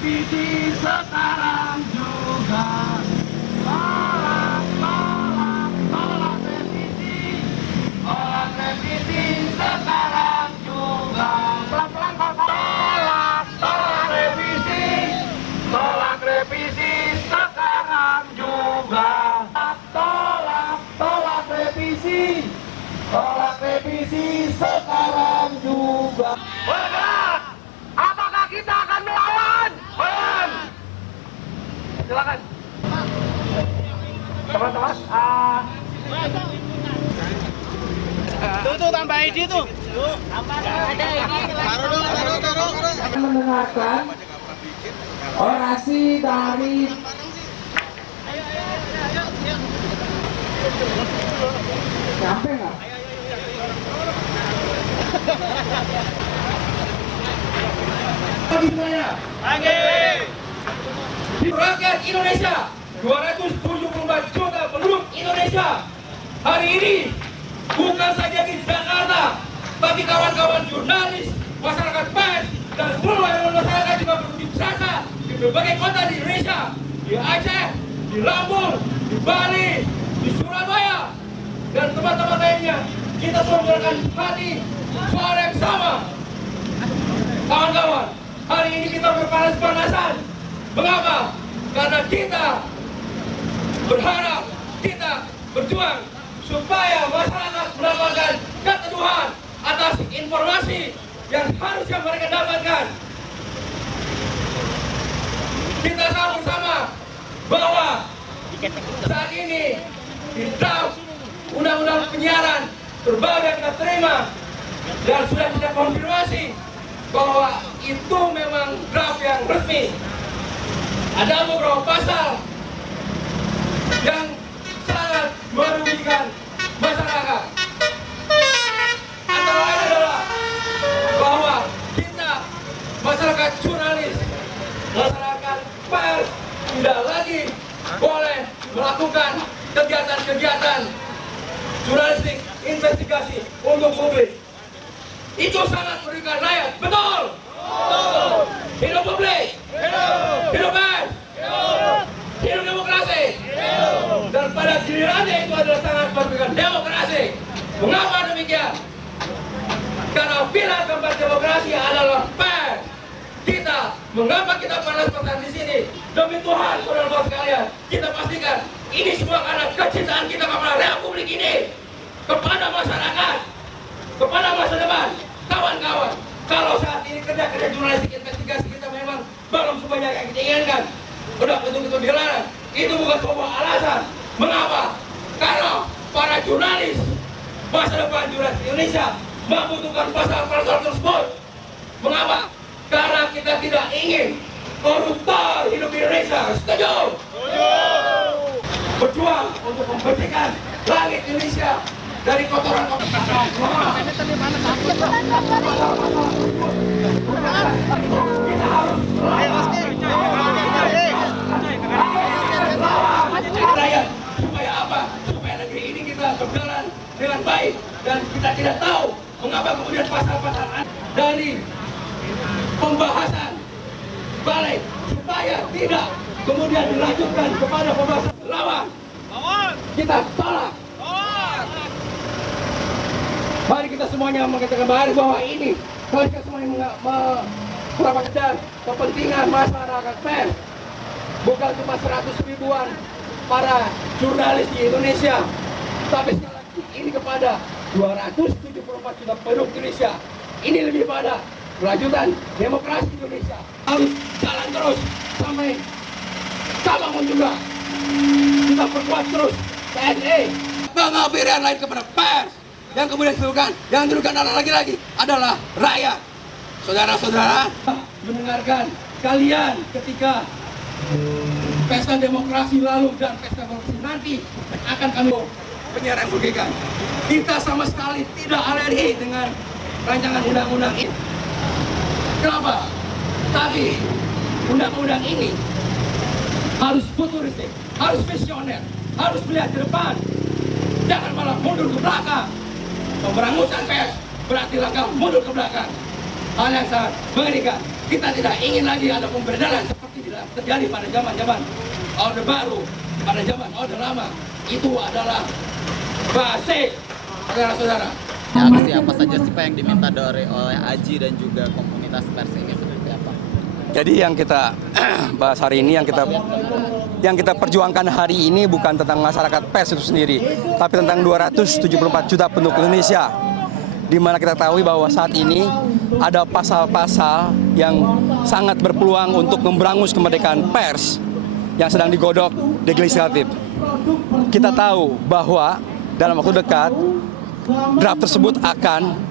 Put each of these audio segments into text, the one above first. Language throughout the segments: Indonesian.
revisi sekarang juga. Tolak, tolak, tolak revisi. Tolak revisi sekarang juga. Pelan-pelan, tolak, tolak revisi. Tolak revisi sekarang juga. Tolak, tolak revisi. Tolak revisi sekarang juga. Benar! Apakah kita akan melawan? Benar! Silakan. Teman-teman, tuh tambah ID tuh. Ada ID. Taruh. mendengarkan orasi dari nyampe nggak? Rakyat Indonesia, 274 juta penduduk Indonesia hari ini bukan saja di Jakarta, tapi kawan-kawan jurnalis, masyarakat pers, dan seluruh elemen masyarakat juga berunjuk rasa di berbagai kota di Indonesia, di Aceh, di Lampung, di Bali, di Surabaya, dan tempat-tempat lainnya. Kita semua menyuarakan hati suara yang sama. Kawan-kawan, hari ini kita berpanas-panasan. Mengapa? Karena kita berharap, kita berjuang supaya masyarakat mendapatkan keteduhan atas informasi yang harusnya mereka dapatkan. Kita tahu bersama bahwa saat ini di draft undang-undang penyiaran terbaru yang kita terima dan sudah kita konfirmasi bahwa itu memang draft yang resmi. Ada beberapa pasal yang sangat merugikan masyarakat. Antara lain adalah bahwa kita, masyarakat jurnalis, masyarakat pers, tidak lagi boleh melakukan kegiatan-kegiatan jurnalistik investigasi untuk publik. Itu sangat merugikan rakyat. Betul? Betul. Hidup publik. Hidup pers. Hidup demokrasi. Dan pada gilirannya itu adalah sangat merugikan demokrasi. Mengapa demikian? Karena pilar keempat demokrasi adalah pers. Mengapa kita panas-panasan di sini? Demi Tuhan, saudara-saudara sekalian, kita pastikan ini semua karena kecintaan kita kepada Republik ini, kepada masyarakat, kepada masa depan. Kawan-kawan, kalau saat ini kerja-kerja jurnalistik investigasi kita memang belum sebanyak yang kita inginkan, udah betul-betul dilarang, itu bukan sebuah alasan. Mengapa? Karena para jurnalis, masa depan jurnalis Indonesia membutuhkan pasal-pasal tersebut. Mengapa? Karena kita tidak ingin koruptor hidup di Indonesia. Setuju? Berjuang untuk membersihkan langit Indonesia dari kotoran-kotoran. Kita harus rakyat supaya apa? Supaya negeri ini kita berjalan dengan baik, dan kita tidak tahu mengapa kemudian pasal-pasal dari pembahasan balik supaya tidak kemudian dilanjutkan kepada pembahasan lawan. Kita tolak. Mari kita semuanya mengatakan bahwa ini kalau kita semuanya mengabaikan kepentingan masyarakat pers, bukan cuma 100 ribuan para jurnalis di Indonesia, tapi sekali lagi ini kepada 274 juta penduduk Indonesia. Ini lebih pada kelanjutan demokrasi Indonesia harus jalan terus sampai kapanpun juga. Kita perkuat terus TNI. Pengabdian lain kepada pers yang kemudian dilakukan lagi adalah rakyat. Saudara-saudara, mendengarkan kalian ketika pesta demokrasi lalu dan pesta demokrasi nanti akan kami penyiaran merugikan. Kita sama sekali tidak alergi dengan rancangan undang-undang ini. Kenapa? Tapi undang-undang ini harus futuristik, harus visioner, harus melihat ke depan, jangan malah mundur ke belakang. Pemberangusan pers berarti langkah mundur ke belakang, hal yang sangat mengerikan. Kita tidak ingin lagi ada pemberedalan seperti terjadi pada zaman-zaman Orde Baru, pada zaman Orde Lama. Itu adalah basi, saudara-saudara. Ya, aksi apa saja sih Pak yang diminta oleh Aji dan juga komunitas pers ini seperti apa? Jadi yang kita bahas hari ini, yang kita perjuangkan hari ini bukan tentang masyarakat pers itu sendiri, tapi tentang 274 juta penduduk Indonesia, di mana kita tahu bahwa saat ini ada pasal-pasal yang sangat berpeluang untuk memberangus kemerdekaan pers yang sedang digodok di legislatif. Kita tahu bahwa dalam waktu dekat draft tersebut akan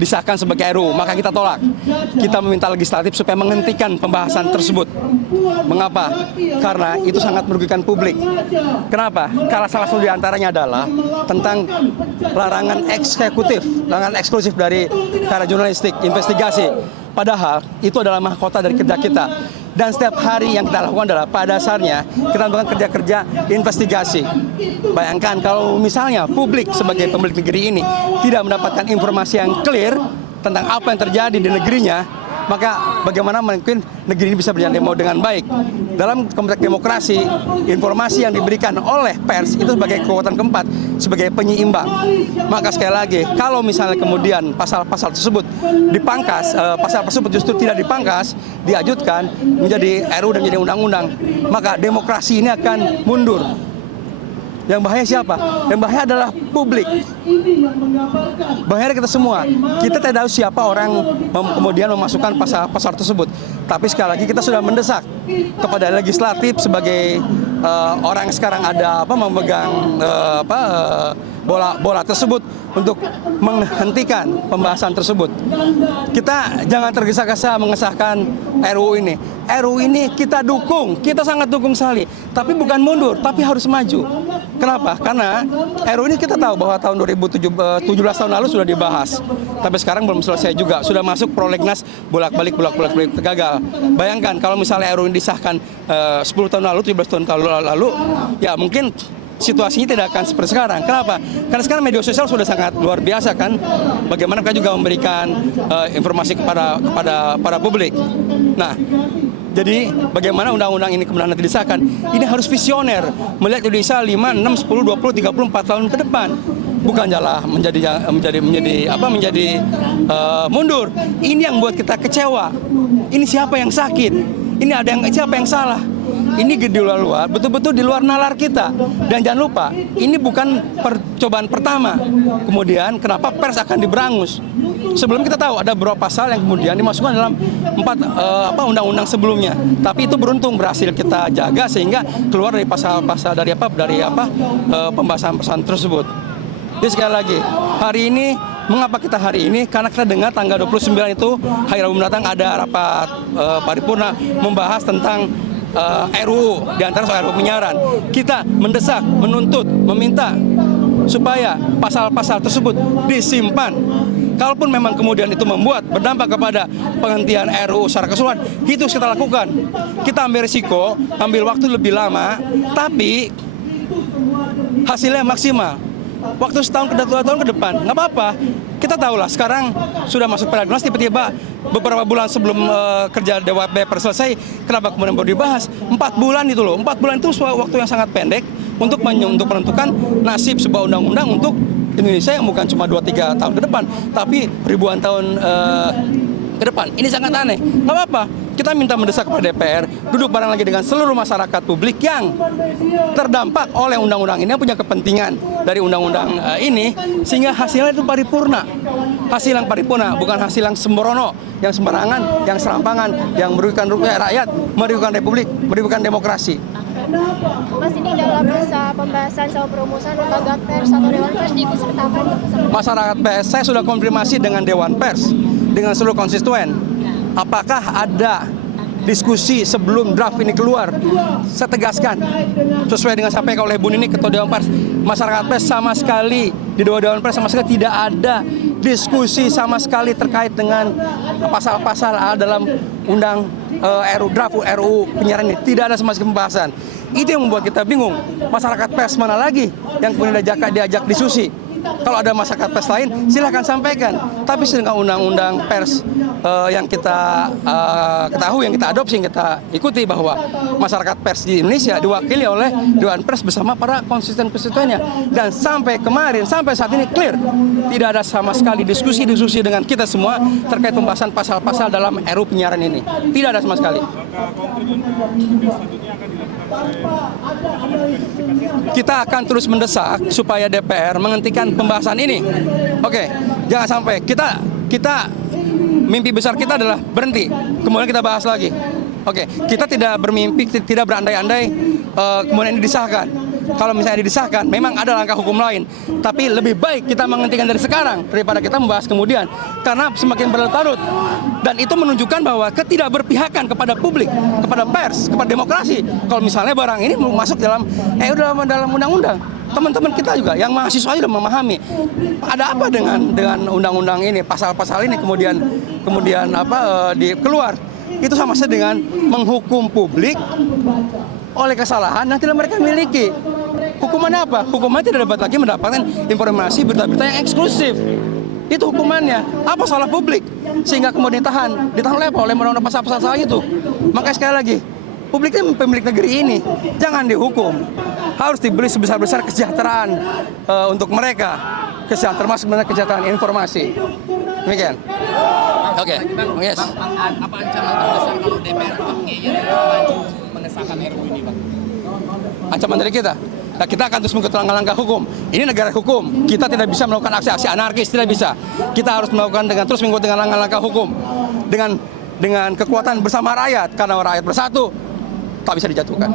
disahkan sebagai RUU, maka kita tolak. Kita meminta legislatif supaya menghentikan pembahasan tersebut. Mengapa? Karena itu sangat merugikan publik. Kenapa? Karena salah satu diantaranya adalah tentang larangan eksekutif, larangan eksklusif dari karya jurnalistik, investigasi. Padahal itu adalah mahkota dari kerja kita. Dan setiap hari yang kita lakukan adalah pada dasarnya kita melakukan kerja-kerja investigasi. Bayangkan kalau misalnya publik sebagai pemilik negeri ini tidak mendapatkan informasi yang clear tentang apa yang terjadi di negerinya, maka bagaimana mungkin negeri ini bisa berjalan dengan baik. Dalam konteks demokrasi, informasi yang diberikan oleh pers itu sebagai kekuatan keempat, sebagai penyeimbang. Maka sekali lagi, kalau misalnya kemudian pasal-pasal tersebut dipangkas, pasal tersebut justru tidak dipangkas, diajukan menjadi RUU dan menjadi undang-undang, maka demokrasi ini akan mundur. Yang bahaya siapa? Yang bahaya adalah publik. Bahaya kita semua. Kita tidak tahu siapa orang kemudian memasukkan pasal tersebut. Tapi sekali lagi kita sudah mendesak kepada legislatif sebagai orang yang sekarang ada memegang bola tersebut untuk menghentikan pembahasan tersebut. Kita jangan tergesa-gesa mengesahkan RUU ini. RUU ini kita dukung, kita sangat dukung sekali. Tapi bukan mundur, tapi harus maju. Kenapa? Karena RUU ini kita tahu bahwa tahun 2017 tahun lalu sudah dibahas. Tapi sekarang belum selesai juga. Sudah masuk prolegnas bolak-balik gagal. Bayangkan kalau misalnya RUU ini disahkan 10 tahun lalu, 17 tahun lalu, ya mungkin situasinya tidak akan seperti sekarang. Kenapa? Karena sekarang media sosial sudah sangat luar biasa kan. Bagaimana mereka juga memberikan informasi kepada para publik. Nah, jadi bagaimana undang-undang ini kemudian nanti disahkan? Ini harus visioner, melihat Indonesia 5, 6, 10, 20, 34 tahun ke depan. Bukan jalan menjadi mundur. Ini yang buat kita kecewa. Ini siapa yang sakit? Ini siapa yang salah? Ini di luar, betul-betul di luar nalar kita. Dan jangan lupa, ini bukan percobaan pertama. Kemudian kenapa pers akan diberangus? Sebelum kita tahu ada beberapa pasal yang kemudian dimasukkan dalam 4 undang-undang sebelumnya. Tapi itu beruntung berhasil kita jaga sehingga keluar dari pasal-pasal dari pembahasan tersebut. Jadi sekali lagi, hari ini mengapa kita hari ini? Karena kita dengar tanggal 29 itu hari Rabu mendatang ada rapat paripurna membahas tentang RUU, di antara soal RUU penyiaran. Kita mendesak, menuntut, meminta supaya pasal-pasal tersebut disimpan. Kalaupun memang kemudian itu membuat berdampak kepada penghentian RUU secara keseluruhan, itu kita lakukan. Kita ambil risiko, ambil waktu lebih lama, tapi hasilnya maksimal. Waktu setahun ke 2 tahun ke depan, nggak apa-apa. Kita tahulah sekarang sudah masuk prolegnas, tiba-tiba beberapa bulan sebelum kerja Dewan Pers selesai, kenapa kemudian baru dibahas? 4 bulan itu loh, 4 bulan itu waktu yang sangat pendek untuk menentukan nasib sebuah undang-undang untuk Indonesia yang bukan cuma 2-3 tahun ke depan, tapi ribuan tahun ke depan. Ini sangat aneh. Nggak apa-apa. Kita minta mendesak kepada DPR, duduk bareng lagi dengan seluruh masyarakat publik yang terdampak oleh undang-undang ini, yang punya kepentingan dari undang-undang ini, sehingga hasilnya itu paripurna. Hasil yang paripurna, bukan hasil yang sembrono, yang sembarangan, yang serampangan, yang merugikan rakyat, merugikan republik, merugikan demokrasi. Mas, ini dalam masa pembahasan sama perumusan lembaga pers atau Dewan Pers diikutsertakan? Masyarakat pers, saya sudah konfirmasi dengan Dewan Pers, dengan seluruh konstituen. Apakah ada diskusi sebelum draft ini keluar? Saya tegaskan, sesuai dengan sampaikan oleh Bu Nini, Ketua Dewan Pers, masyarakat pers sama sekali, di Dewan Pers sama sekali tidak ada diskusi sama sekali terkait dengan pasal-pasal dalam draft RUU penyiaran ini. Tidak ada sama sekali pembahasan. Itu yang membuat kita bingung. Masyarakat pers mana lagi yang kemudian diajak diskusi? Kalau ada masyarakat pers lain, silahkan sampaikan. Tapi sedangkan undang-undang pers yang kita ketahui, yang kita adopsi, yang kita ikuti bahwa masyarakat pers di Indonesia diwakili oleh Dewan Pers bersama para konstituennya. Dan sampai kemarin, sampai saat ini clear, tidak ada sama sekali diskusi dengan kita semua terkait pembahasan pasal-pasal dalam RUU penyiaran ini. Tidak ada sama sekali. Kita akan terus mendesak supaya DPR menghentikan pembahasan ini. Oke, jangan sampai kita mimpi besar kita adalah berhenti, kemudian kita bahas lagi. Oke, kita tidak bermimpi, tidak berandai-andai kemudian ini disahkan. Kalau misalnya disahkan, memang ada langkah hukum lain. Tapi lebih baik kita menghentikan dari sekarang daripada kita membahas kemudian. Karena semakin berlarut-larut. Dan itu menunjukkan bahwa ketidakberpihakan kepada publik, kepada pers, kepada demokrasi. Kalau misalnya barang ini masuk dalam undang-undang. Teman-teman kita juga yang mahasiswa sudah memahami ada apa dengan undang-undang ini, pasal-pasal ini kemudian keluar. Itu sama saja dengan menghukum publik oleh kesalahan yang tidak mereka miliki. Hukumannya apa? Hukumannya tidak dapat lagi mendapatkan informasi berita-berita yang eksklusif. Itu hukumannya. Apa salah publik? Sehingga kemudian ditahan oleh apa? Oleh undang-undang pasal-pasal itu. Makanya sekali lagi, publik ini pemilik negeri ini, jangan dihukum. Harus diberi sebesar-besar kesejahteraan untuk mereka. Termasuk kesejahteraan informasi. Demikian. Oke. Yes. Apa ancaman terbesar kalau DPR tetap ngeyel maju mengesahkan RUU ini, Bang? Ancaman dari kita? Nah, kita akan terus mengikuti langkah-langkah hukum. Ini negara hukum. Kita tidak bisa melakukan aksi-aksi anarkis, tidak bisa. Kita harus melakukan terus mengikuti dengan langkah-langkah hukum. Dengan kekuatan bersama rakyat, karena rakyat bersatu tak bisa dijatuhkan.